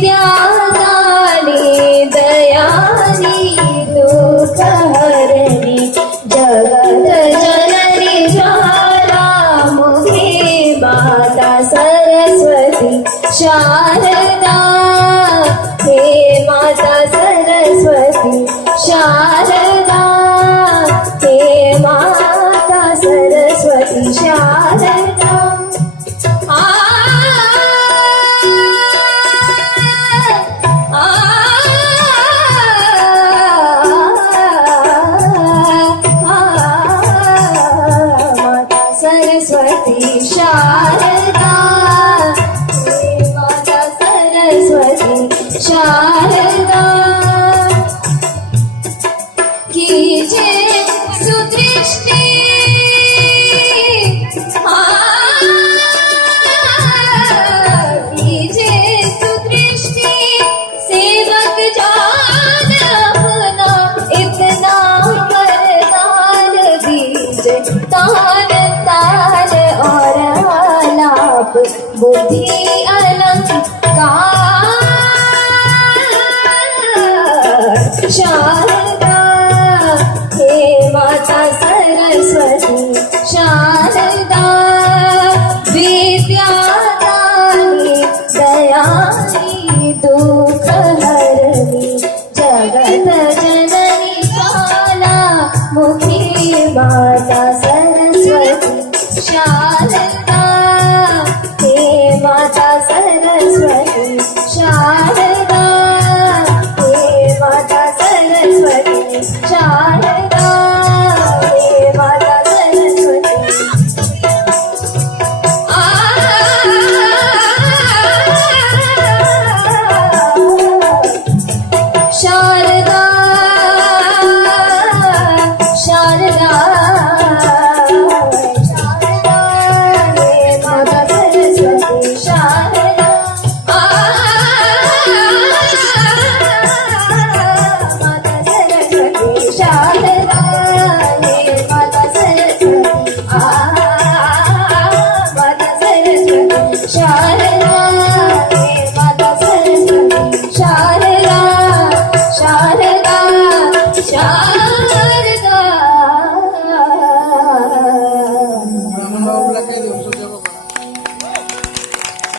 विद्यादानी दयानी दुःखहरणी जगत जननी ज्वालामुखी माता सरस्वती शारदा हे माता सरस्वती शारदा हे माता सरस्वती शारदा सरस्वती शारदा हे माता सरस्वती शारदा कीजे सुदृष्टि कीजे सुदृष्टि सेवक जान अपना इतना वरदान दीजे तान ताल और आलाप बुद्धि अलंकार शारदा हे माता सरस्वती शारदा विद्यादानी दयानी दुःखहरणी जगत जननी ज्वालामुखी माता सरस्वती शारदा हे माता सरस्वती शारदा हे माता सरस्वती शारदा हे माता सरस्वती शारदा शारदा शारदा